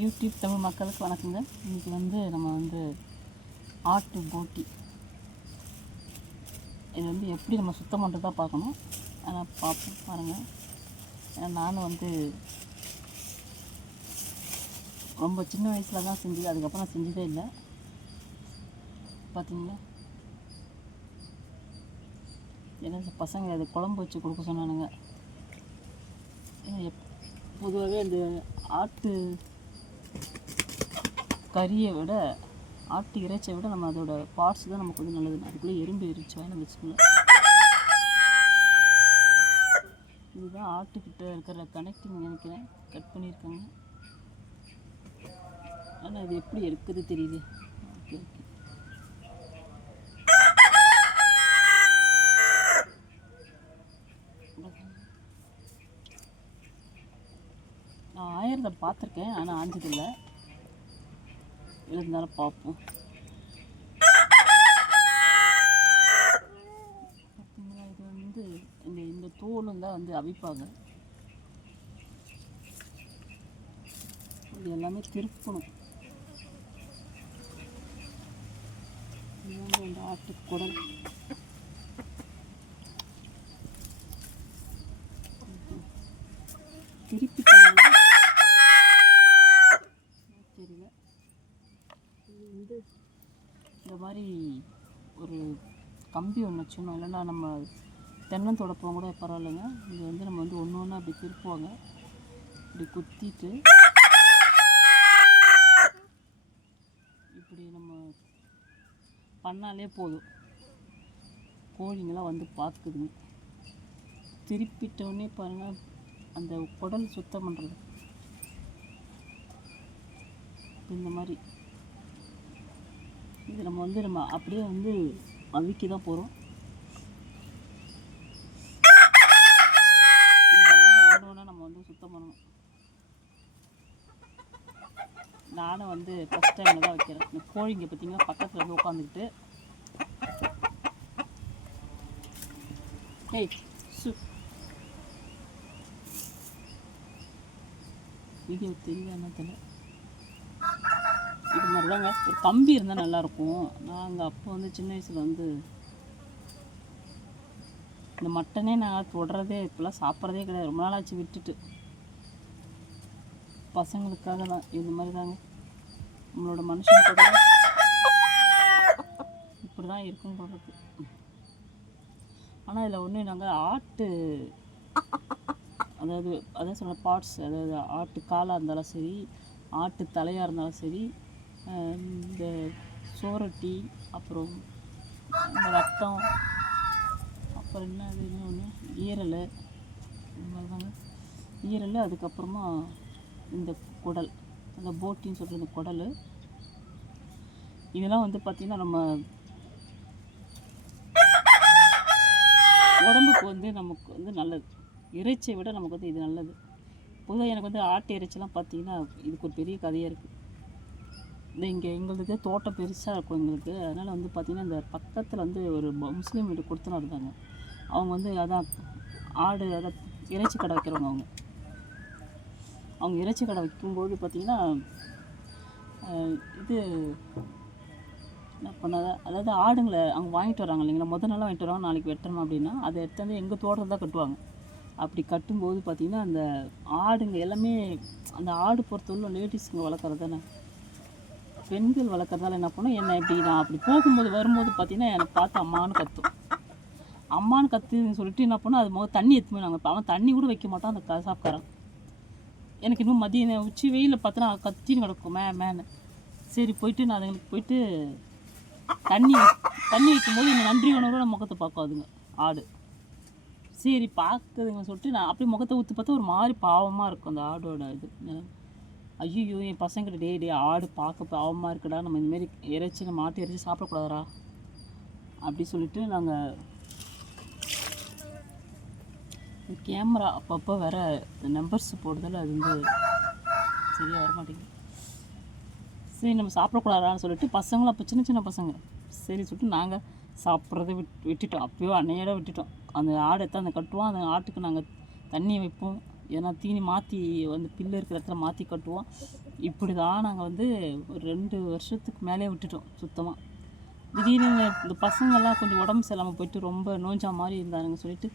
YouTube Tamil மக்களுக்கு வணக்கங்க. இன்றைக்கி நம்ம ஆட்டு போட்டி இது எப்படி நம்ம சுத்தம் பண்ணுறது தான் பார்க்கணும். ஆனால் பார்ப்போம் பாருங்கள். ஏன்னா நானும் ரொம்ப சின்ன வயசில் தான் செஞ்சது, அதுக்கப்புறம் நான் செஞ்சதே இல்லை. பார்த்தீங்களா, ஏன்னா பசங்க அது குழம்பு வச்சு கொடுக்க சொன்னானுங்க. பொதுவாகவே அந்த ஆட்டு கறியை விட ஆட்டு இறைச்சியை விட நம்ம அதோட பார்ட்ஸ் தான் நமக்கு நல்லது. அதுக்குள்ளே எறும்பு எரிச்சு வாங்க வச்சுக்கல. இதுதான் ஆட்டுக்கிட்ட இருக்கிற கனெக்டிங் நினைக்கிறேன். கட் பண்ணியிருக்காங்க. ஆனால் இது எப்படி எடுக்குது தெரியல. ஓகே ஓகே, நான் ஆயிரத்தை பார்த்துருக்கேன், ஆனால் ஆஞ்சதில்லை. இருந்தாலும் பார்ப்போம். பார்த்தீங்களா, இது இந்த தோலும் தான் அவிப்பாங்க. இது எல்லாமே திருப்பணும். இந்த ஆட்டு குடல் திருப்பிட்டாங்க தெரியல. இந்த மாதிரி ஒரு கம்பி ஒன்று வச்சுக்கணும், இல்லைன்னா நம்ம தென்னந்தொடப்பம் கூட பரவாயில்லைங்க. இது நம்ம ஒன்று ஒன்று அப்படி திருப்புவாங்க. இப்படி குத்திட்டு இப்படி நம்ம பண்ணாலே போதும், கோழிங்கெல்லாம் பார்க்குதுங்க. திருப்பிட்டோடனே பாருங்கள், அந்த குடல் சுத்தம் பண்ணுறது இந்த மாதிரி. இது நம்ம அப்படியே அவிக்கி தான் போகிறோம். ஒன்று ஒன்றா நம்ம சுத்தம் பண்ணணும். நானும் ஃபஸ்ட் டைமில் தான் வைக்கிறேன். இந்த கோழிங்க பார்த்தீங்கன்னா பக்கத்தில் உட்காந்துக்கிட்டு வீடியோ தெரியாமல் இது மாதிரி தாங்க. ஒரு கம்பி இருந்தால் நல்லாயிருக்கும். நாங்கள் அப்போ சின்ன வயசில் இந்த மட்டனே நாங்கள் தொடுறதே, இப்போலாம் சாப்பிட்றதே கிடையாது. ரொம்ப நாள் ஆச்சு விட்டுட்டு. பசங்களுக்காக தான் இந்த மாதிரி தாங்க. நம்மளோட மனுஷனுக்கு இப்படி தான் இருக்குன்னு சொல்கிறது. ஆனால் இதில் நாங்கள் ஆட்டு அதாவது சொல்கிற பார்ட்ஸ், அதாவது ஆட்டு காலாக இருந்தாலும் சரி, ஆட்டு தலையாக இருந்தாலும் சரி, இந்த சோரட்டி, அப்புறம் இந்த ரத்தம், அப்புறம் இன்னொன்று ஈரல், இந்த மாதிரி தாங்க. ஈரல், அதுக்கப்புறமா இந்த குடல், அந்த போட்டின்னு சொல்கிற இந்த குடல், இதெல்லாம் பார்த்திங்கன்னா நம்ம உடம்புக்கு நமக்கு நல்லது. இறைச்சியை விட நமக்கு இது நல்லது. பொதுவாக எனக்கு ஆட்டு இறைச்சிலாம் பார்த்திங்கன்னா இதுக்கு ஒரு பெரிய கதையாக இருக்குது. இங்கே எங்களுக்கு தோட்டம் பெருசாக இருக்கும் எங்களுக்கு. அதனால் பார்த்திங்கன்னா இந்த பக்கத்தில் ஒரு முஸ்லீம் வீடு கொடுத்துன்னு இருந்தாங்க. அவங்க அதான் ஆடு, அதான் இறைச்சி கடை வைக்கிறவங்க. அவங்க இறைச்சி கடை வைக்கும்போது பார்த்திங்கன்னா இது என்ன பண்ணாத, அதாவது ஆடுங்களை அவங்க வாங்கிட்டு வராங்க இல்லைங்களா, முதல் நாளாக வாங்கிட்டு வராங்க, நாளைக்கு வெட்டணும் அப்படின்னா அதை எடுத்து எங்கள் தோட்டத்தில் தான் கட்டுவாங்க. அப்படி கட்டும்போது பார்த்திங்கன்னா அந்த ஆடுங்க எல்லாமே, அந்த ஆடு பொறுத்தவரை லேடிஸுங்க வளர்க்குறது தானே, பெண்கள் வளர்க்குறதால என்ன பண்ணோம், என்னை இப்படி நான் அப்படி போகும்போது வரும்போது பார்த்திங்கன்னா எனக்கு பார்த்து அம்மானு கத்தும். அம்மானு கத்துன்னு சொல்லிட்டு என்ன பண்ணோம், அது தண்ணி எடுத்துமே நாங்கள். அவன் தண்ணி கூட வைக்க மாட்டான் அந்த கசாப்காரன். எனக்கு இன்னும் மதியம் உச்சி வெயிலில் பார்த்தோன்னா கத்தின்னு கிடக்கும் மேனு. சரி போயிட்டு நான் அதுங்களுக்கு போயிட்டு தண்ணி வைக்கும்போது இந்த நன்றி உணர்வோட முகத்தை பார்க்காதுங்க ஆடு. சரி பார்க்குதுங்க சொல்லிட்டு நான் அப்படியே முகத்தை ஊற்றி பார்த்தா ஒரு மாதிரி பாவமாக இருக்கும் அந்த ஆடோட இது. ஐயோ என் பசங்கிட்ட டே ஆடு பார்க்க பாவமாக இருக்குடா, நம்ம இந்தமாரி இறைச்சி, நம்ம ஆட்டு இறைச்சி சாப்பிடக்கூடாதா அப்படி சொல்லிட்டு நாங்கள் கேமரா அப்பப்போ வேற நம்பர்ஸ் போடுறதால அது சரியாக வர மாட்டேங்குது. சரி நம்ம சாப்பிடக்கூடாதான்னு சொல்லிட்டு பசங்களும் அப்போ சின்ன சின்ன பசங்க சரி சொல்லிட்டு நாங்கள் சாப்பிட்றத விட்டுட்டோம். அப்போயோ அன்னையோட விட்டுட்டோம். அந்த ஆடு எடுத்து கட்டுவோம், அந்த ஆட்டுக்கு நாங்கள் தண்ணி வைப்போம். ஏன்னா தீனி மாற்றி வந்து பில்லு இருக்கிற இடத்துல மாற்றி கட்டுவோம். இப்படி தான் நாங்கள் வந்து ஒரு 2 வருஷத்துக்கு மேலே விட்டுட்டோம் சுத்தமாக. திடீர்னு இந்த பசங்கள்லாம் கொஞ்சம் உடம்பு சரியில்லாமல் போயிட்டு ரொம்ப நோஞ்சா மாதிரி இருந்தானுங்க சொல்லிட்டு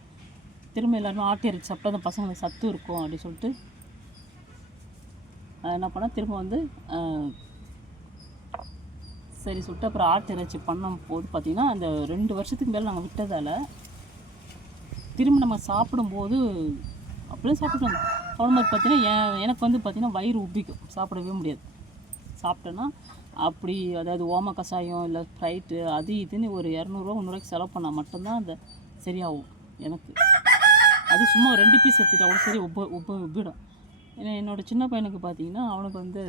திரும்ப எல்லாருமே ஆட்டு இறைச்சி சாப்பிட்டா அந்த பசங்களுக்கு சத்து இருக்கும் அப்படின்னு சொல்லிட்டு என்ன பண்ணால் திரும்ப வந்து சரி சொல்லிட்டு அப்புறம் ஆட்டு இறைச்சி பண்ணும் போது பார்த்திங்கன்னா அந்த 2 வருஷத்துக்கு மேலே நாங்கள் விட்டதால் திரும்ப நம்ம சாப்பிடும்போது அப்படியே சாப்பிட்டோம். சாப்பிடும்போது பார்த்திங்கன்னா எனக்கு வந்து பார்த்திங்கன்னா வயிறு உப்பிக்கும், சாப்பிடவே முடியாது. சாப்பிட்டேன்னா அப்படி அதாவது ஓம கஷாயம் இல்லை ஃப்ரைட்டு அது இதுன்னு ஒரு 200 300 செலவு பண்ணால் மட்டும்தான் அந்த சரியாகும் எனக்கு. அது சும்மா 2 பீஸ் எடுத்துட்டா கூட சரி உப்பிடும். ஏன்னா என்னோடய சின்ன பையனுக்கு பார்த்திங்கன்னா அவனுக்கு வந்து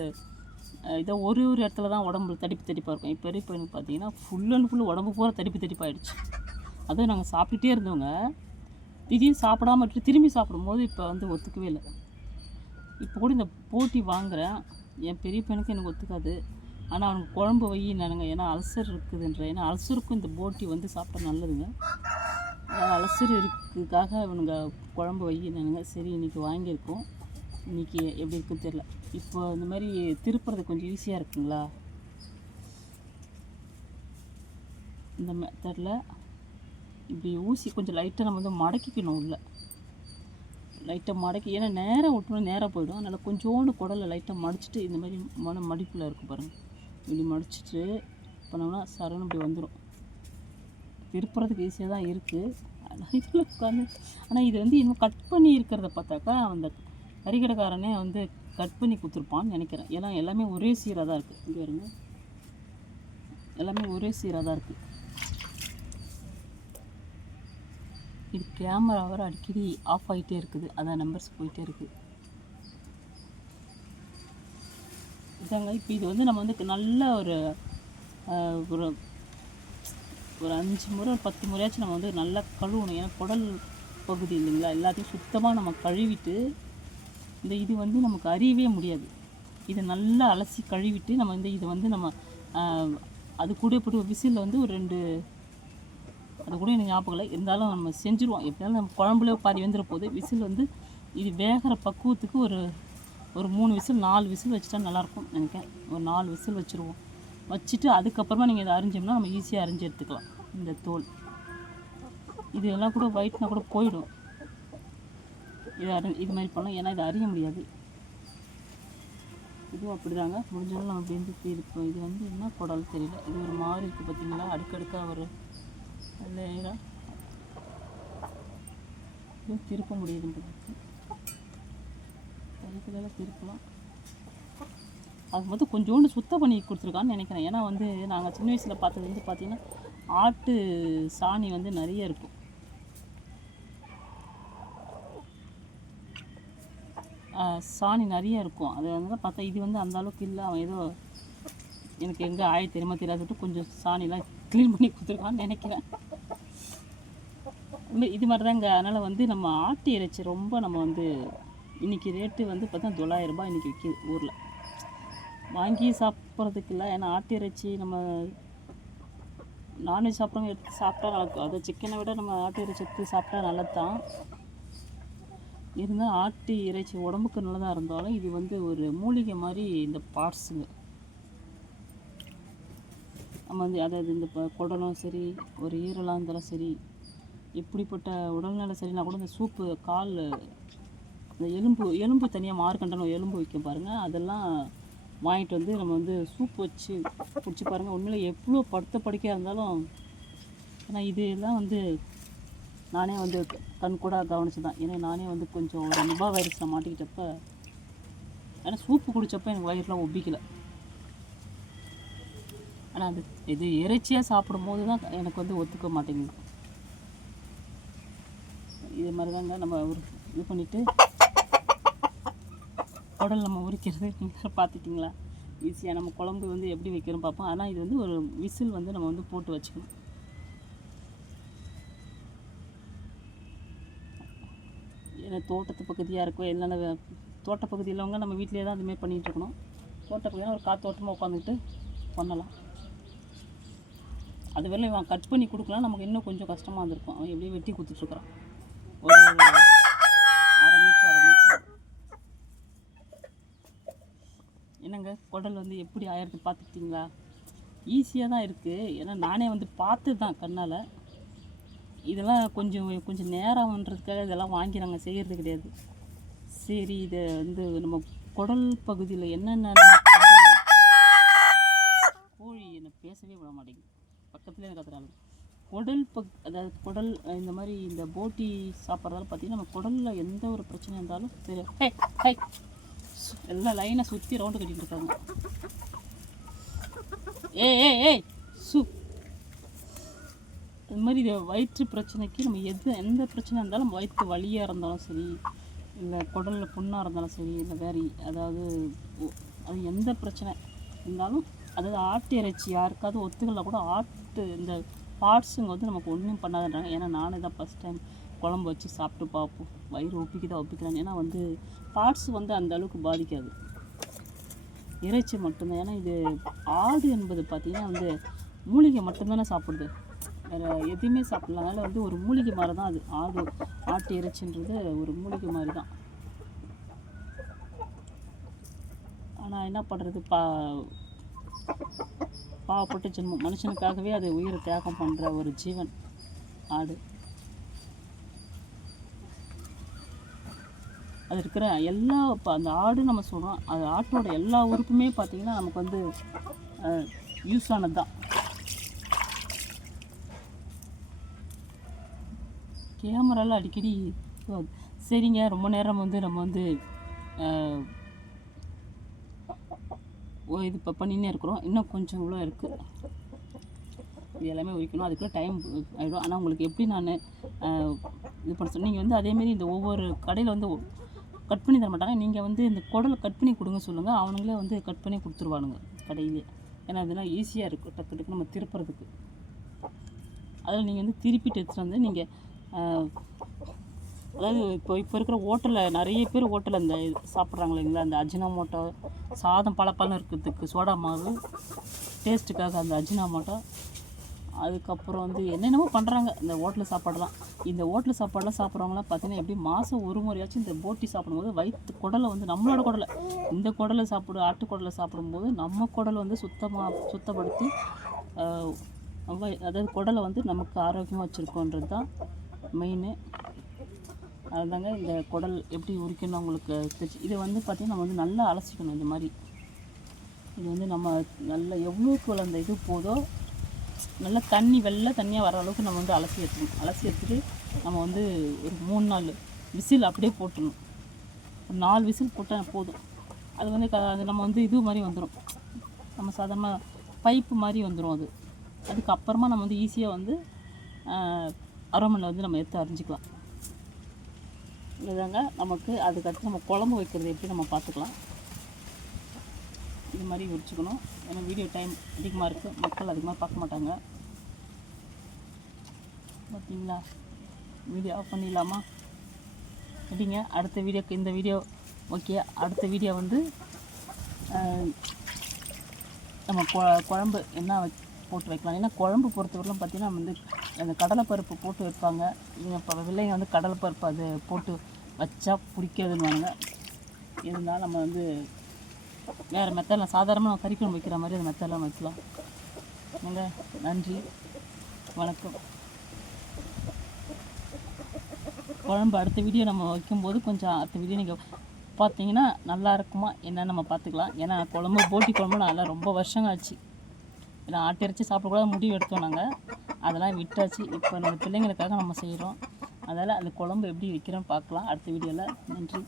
இதை ஒரு இடத்துல தான் உடம்பு தடிப்பாக இருக்கும். இப்போ பெரிய பையனுக்கு பார்த்திங்கன்னா ஃபுல் அண்ட் ஃபுல் உடம்பு பூரா தடிப்பாகிடுச்சு. அதுவும் நாங்கள் சாப்பிட்டுட்டே இருந்தவங்க திடீர்னு சாப்பிடாம விட்டு திரும்பி சாப்பிடும்போது இப்போ வந்து ஒத்துக்கவே இல்லை. இப்போ கூட இந்த போட்டி வாங்குகிறேன், என் பெரிய பையனுக்கு எனக்கு ஒத்துக்காது. ஆனால் அவனுக்கு குழம்பு வையினானுங்க, ஏன்னா அல்சர் இருக்குதுன்ற. ஏன்னா அல்சருக்கும் இந்த போட்டி வந்து சாப்பிட்டா நல்லதுங்க. அல்சர் இருக்குதுக்காக இவனுங்க குழம்பு வையினானுங்க. சரி இன்றைக்கி வாங்கியிருக்கோம், இன்றைக்கி எப்படி இருக்குன்னு தெரில. இப்போ இந்த மாதிரி திருப்புறது கொஞ்சம் ஈஸியாக இருக்குங்களா இந்த மெத்தடில். இப்படி ஊசி கொஞ்சம் லைட்டாக நம்ம வந்து மடக்கிக்கணும், உள்ள லைட்டாக மடக்கி, ஏன்னா நேராக விட்டோம்னா நேராக போயிடும். அதனால் கொஞ்சோண்டு குடலை லைட்டாக மடிச்சுட்டு இந்த மாதிரி மடிப்பில் இருக்குது பாருங்கள், இப்படி மடிச்சுட்டு பண்ணோம்னா சரணும் இப்படி வந்துடும். திருப்புறதுக்கு ஈஸியாக தான் இருக்குது. ஆனால் இதில் உட்காந்து இது வந்து இன்னும் கட் பண்ணி இருக்கிறத பார்த்தாக்கா அந்த கறிக்கடைக்காரனே வந்து கட் பண்ணி கொடுத்துருப்பான்னு நினைக்கிறேன். ஏன்னா எல்லாமே ஒரே சீராக தான் இருக்குது. இங்கே வருங்க, எல்லாமே ஒரே சீராக தான் இருக்குது. இது கேமரா வர அடிக்கடி ஆஃப் ஆகிட்டே இருக்குது, அதான் நம்பர்ஸ் போயிட்டே இருக்குது. இதாங்க இப்போ இது வந்து நம்ம வந்து நல்ல ஒரு ஒரு 5 முறை 10 முறையாச்சும் நம்ம வந்து நல்லா கழுவணும். ஏன்னா குடல் பகுதி இல்லைங்களா, எல்லாத்தையும் சுத்தமாக நம்ம கழுவிட்டு இது வந்து நமக்கு அறியவே முடியாது. இதை நல்லா அலசி கழுவிட்டு நம்ம இதை வந்து நம்ம அது கூட போட்டு விசிலில் வந்து ஒரு 2 அது கூட எனக்கு ஞாபகம் இல்லை, இருந்தாலும் நம்ம செஞ்சுருவோம். எப்படியாலும் நம்ம குழம்புல பாதி வெந்துட போகுது. விசில் வந்து இது வேகிற பக்குவத்துக்கு ஒரு 3 விசில் 4 விசில் வச்சுட்டா நல்லாயிருக்கும் நினைக்கிறேன். ஒரு 4 விசில் வச்சுருவோம். வச்சுட்டு அதுக்கப்புறமா நீங்கள் இதை அரிஞ்சோம்னா நம்ம ஈஸியாக அரிஞ்சு எடுத்துக்கலாம். இந்த தோல் இது எல்லாம் கூட ஒயிட்னா கூட போயிடும். இது மாதிரி பண்ணோம், ஏன்னா இதை அறிய முடியாது. இதுவும் அப்படி தாங்க, முடிஞ்சாலும் நம்ம வெந்து இருப்போம். இது வந்து என்ன குடல் தெரியல, இது ஒரு மாதிரி இருக்குது பார்த்தீங்களா, அடுக்கடுக்காக ஒரு லேயராக இதுவும் திருப்ப முடியுதுன்றதுக்கு கைக்குள்ளே திருப்பலாம். அது மட்டும் கொஞ்சோண்டு சுத்தம் பண்ணி கொடுத்துருக்கான்னு நினைக்கிறேன். ஏன்னா வந்து நாங்கள் சின்ன வயசில் பார்த்தது வந்து பார்த்திங்கன்னா ஆட்டு சாணி வந்து நிறைய இருக்கும். சாணி நிறைய இருக்கும். அது வந்து பார்த்தா இது வந்து அந்த அளவுக்கு இல்லை. அவன் ஏதோ எனக்கு எங்கே தெரியுமா தெரியாதுட்டு கொஞ்சம் சாணிலாம் க்ளீன் பண்ணி கொடுத்துருக்கான்னு நினைக்கிறேன். இது மாதிரி தாங்க. அதனால் வந்து நம்ம ஆட்டு இறைச்சி ரொம்ப நம்ம வந்து இன்றைக்கி ரேட்டு வந்து பார்த்தா 900 ரூபாய் இன்றைக்கி விற்கிது ஊரில். வாங்கி சாப்பிட்றதுக்கு இல்லை, ஏன்னா ஆட்டு இறைச்சி நம்ம நான்வெஜ் சாப்பிட்றவங்க எடுத்து சாப்பிட்டா நல்லா, அது சிக்கனை விட நம்ம ஆட்டு இறைச்சி எடுத்து சாப்பிட்டா நல்லது தான். இருந்தால் ஆட்டு இறைச்சி உடம்புக்கு நல்லதாக இருந்தாலும் இது வந்து ஒரு மூலிகை மாதிரி. இந்த பார்ட்ஸுங்க நம்ம வந்து அதாவது இந்த குடலும் சரி, ஒரு ஈரலாக இருந்தாலும் சரி, இப்படிப்பட்ட உடல்நல சரினா கூட இந்த சூப்பு கால் இந்த எலும்பு தனியாக மார்க்கண்டனும் எலும்பு வைக்க பாருங்கள், அதெல்லாம் வாங்கிட்டு வந்து நம்ம வந்து சூப் வச்சு குடிச்சு பாருங்கள். உண்மையில் எவ்வளோ படுக்கையாக இருந்தாலும். ஏன்னா இதெல்லாம் வந்து நானே வந்து கண் கூட கவனிச்சு தான். ஏன்னா நானே வந்து கொஞ்சம் ஒரு நிபா வைரஸில் மாட்டிக்கிட்டப்ப, ஏன்னா சூப்பு குடித்தப்போ எனக்கு வயிறுலாம் ஒப்பிக்கலை. ஆனால் அது இது இறைச்சியாக சாப்பிடும்போது தான் எனக்கு வந்து ஒத்துக்க மாட்டேங்குது. இது மாதிரி தாங்க நம்ம இது பண்ணிவிட்டு குடல் நம்ம உரிக்கிறது நீங்கள் பார்த்துட்டிங்களா, ஈஸியாக நம்ம குழம்பு வந்து எப்படி வைக்கிறோம் பார்ப்போம். ஆனால் இது வந்து ஒரு விசில் வந்து நம்ம வந்து போட்டு வச்சுக்கணும். ஏன்னா தோட்டத்து பகுதியாக இருக்கும், என்னென்ன தோட்ட பகுதியிலவங்க நம்ம வீட்டிலே தான் அதுமாரி பண்ணிகிட்டு இருக்கணும். தோட்ட பகுதியாக ஒரு காத்தோட்டமாக உட்காந்துக்கிட்டு பண்ணலாம். அது வேலை இவன் கட் பண்ணி கொடுக்கலாம், நமக்கு இன்னும் கொஞ்சம் கஷ்டமாக இருந்திருக்கும். அவன் எப்படியும் வெட்டி கொடுத்துட்ருக்குறான். ஒரு 1/2 மீட்ரு என்னங்க குடல் வந்து எப்படி ஆயிரத்து பார்த்துக்கிட்டிங்களா? ஈஸியாக தான் இருக்குது. ஏன்னா நானே வந்து பார்த்து தான் கண்ணால். இதெல்லாம் கொஞ்சம் நேரம்ன்றதுக்காக இதெல்லாம் வாங்கி நாங்கள் செய்கிறது கிடையாது. சரி, இதை வந்து நம்ம குடல் பகுதியில் என்னென்ன கோழி என்னை பேசவே விட மாட்டேங்குது, பக்கத்துலேயே கத்துறாங்க. அதாவது குடல் இந்த மாதிரி இந்த போட்டி சாப்பிட்றதால பார்த்திங்கன்னா நம்ம குடலில் எந்த ஒரு பிரச்சனை இருந்தாலும் சரி. ஹை எல்லாம் லைனை சுற்றி ரவுண்டு கட்டிகிட்டு இருக்காங்க. ஏய் சு அது மாதிரி இது வயிற்று பிரச்சனைக்கு நம்ம எந்த பிரச்சனை இருந்தாலும், வயிற்று வலியாக இருந்தாலும் சரி, இல்லை குடலில் புண்ணாக இருந்தாலும் சரி, இல்லை வேறு அதாவது அது எந்த பிரச்சனை இருந்தாலும், அதாவது ஆட்டு இறைச்சி யாருக்காவது ஒத்துக்கல கூட இந்த பார்ட்ஸுங்க வந்து நமக்கு ஒன்றும் பண்ணாதுன்றாங்க. ஏன்னா நானே தான் ஃபஸ்ட் டைம் குழம்பு வச்சு சாப்பிட்டு பார்ப்போம், வயிறு ஒப்பிக்கிறாங்க. ஏன்னா வந்து பார்ட்ஸ் வந்து அந்த அளவுக்கு பாதிக்காது, இறைச்சி மட்டும்தான். ஏன்னா இது ஆடு என்பது பார்த்திங்கன்னா வந்து மூலிகை மட்டும்தானே சாப்பிடுது, வேறு எதுவுமே சாப்பிடல. அதனால் வந்து ஒரு மூலிகை மாதிரி தான் அது. ஆட்டு இறைச்சின்றது ஒரு மூலிகை மாதிரி தான். ஆனால் என்ன பண்ணுறது, பாவப்பட்ட ஜென்மம். மனுஷனுக்காகவே அது உயிரை தியாகம் பண்ணுற ஒரு ஜீவன் ஆடு. அது இருக்கிற இப்போ அந்த ஆடு நம்ம சொல்கிறோம், அது ஆட்டோட எல்லா உறுப்புமே பார்த்திங்கன்னா நமக்கு வந்து யூஸ் ஆனது தான். கேமராவில் அடிக்கடி சரிங்க. ரொம்ப நேரம் வந்து நம்ம வந்து இது இப்போ பண்ணினே இருக்கிறோம். இன்னும் கொஞ்சம் இவ்வளோ இருக்குது, இது எல்லாமே உரிக்கணும். அதுக்குள்ளே டைம் ஆகிடும். ஆனால் உங்களுக்கு எப்படி நான் இது பண்ண சொன்னேன், நீங்கள் வந்து அதேமாரி இந்த ஒவ்வொரு கடையில் வந்து கட் பண்ணி தர மாட்டாங்க. நீங்கள் வந்து இந்த குடலை கட் பண்ணி கொடுங்க சொல்லுங்கள், அவனுங்களே வந்து கட் பண்ணி கொடுத்துருவானுங்க கடையிலே. ஏன்னா அதெல்லாம் ஈஸியாக இருக்கும், டக்கு டக்கு நம்ம திருப்புறதுக்கு. அதில் நீங்கள் வந்து திருப்பிட்டு எடுத்துகிட்டு வந்து நீங்கள் அதாவது இப்போ இருக்கிற ஹோட்டலில் நிறைய பேர் ஹோட்டலில் அந்த சாப்பிட்றாங்க இல்லைங்களா, அந்த அஜினாமோட்டோ, சாதம் பழப்பழம் இருக்கிறதுக்கு சோடா மாவு, டேஸ்ட்டுக்காக அந்த அஜினாமோட்டோ, அதுக்கப்புறம் வந்து என்னென்னமோ பண்ணுறாங்க இந்த ஹோட்டல் சாப்பாடெலாம். இந்த ஹோட்டல் சாப்பாடெலாம் சாப்பிட்றவங்களாம் பார்த்தீங்கன்னா எப்படி மாதம் ஒரு முறையாச்சும் இந்த போட்டி சாப்பிடும்போது வயிற்று குடலை வந்து நம்மளோட குடலை, இந்த குடலை ஆட்டு குடலை சாப்பிடும்போது நம்ம குடலை வந்து சுத்தப்படுத்தி அதாவது குடலை வந்து நமக்கு ஆரோக்கியமாக வச்சுருக்கோன்றது தான் மெயின்னு. அதுதாங்க இந்த குடல் எப்படி உரிக்கணும் உங்களுக்கு தெரிஞ்சு. இதை வந்து பார்த்திங்கன்னா நம்ம வந்து நல்லா அலசிக்கணும். இந்த மாதிரி இது வந்து நம்ம நல்லா எவ்வளோக்கு அந்த இது போதோ நல்லா வெள்ளை தண்ணியாக வர அளவுக்கு நம்ம வந்து அலசி எடுத்துட்டு நம்ம வந்து ஒரு 3-4 விசில் அப்படியே போட்டுடணும். ஒரு 4 விசில் போட்டால் போதும். அது வந்து அது நம்ம வந்து இது மாதிரி வந்துடும், நம்ம சாதாரண பைப்பு மாதிரி வந்துடும் அது. அதுக்கப்புறமா நம்ம வந்து ஈஸியாக வந்து அரோமனில் வந்து நம்ம எடுத்து அரிஞ்சிக்கலாம். இதுதாங்க நமக்கு. அதுக்கடுத்து நம்ம குழம்பு வைக்கிறது எப்படி நம்ம பார்த்துக்கலாம். இது மாதிரி உரிச்சிக்கணும். ஏன்னா வீடியோ டைம் அதிகமாக இருக்குது, மக்கள் அதிகமாக பார்க்க மாட்டாங்க. பார்த்தீங்களா, வீடியோ ஆஃப் பண்ணிடலாமா? எப்படிங்க அடுத்த வீடியோக்கு இந்த வீடியோ ஓகே. அடுத்த வீடியோ வந்து நம்ம குழம்பு என்ன போட்டு வைக்கலாம். ஏன்னா குழம்பு பொறுத்தவரைக்கும் பார்த்திங்கன்னா வந்து அந்த கடலைப்பருப்பு போட்டு வைப்பாங்க. இப்போ பிள்ளைங்க வந்து கடலைப்பருப்பு அது போட்டு வச்சா பிடிக்காதுன்னுவாங்க. இருந்தாலும் நம்ம வந்து வேறு மெத்தடில் சாதாரணமாக கறிக்குழம்பு வைக்கிற மாதிரி அந்த மெத்தடெலாம் வைக்கலாம். நன்றி, வணக்கம். குழம்பு அடுத்த வீடியோ நம்ம வைக்கும்போது கொஞ்சம் அடுத்த வீடியோ நீங்கள் பார்த்தீங்கன்னா நல்லா இருக்குமா என்னன்னு நம்ம பார்த்துக்கலாம். ஏன்னா போட்டி குழம்பு நல்லா ரொம்ப வருஷங்க ஆச்சு. ஏன்னா ஆட்டு இறைச்சி சாப்பிடக்கூடாது முடிவு எடுத்தோம் நாங்கள், அதெல்லாம் விட்டாச்சு. இப்போ நம்ம பிள்ளைங்களுக்காக நம்ம செய்கிறோம். அதனால் அந்த குழம்பு எப்படி வைக்கிறோன்னு பார்க்கலாம் அடுத்த வீடியோவில். நன்றி.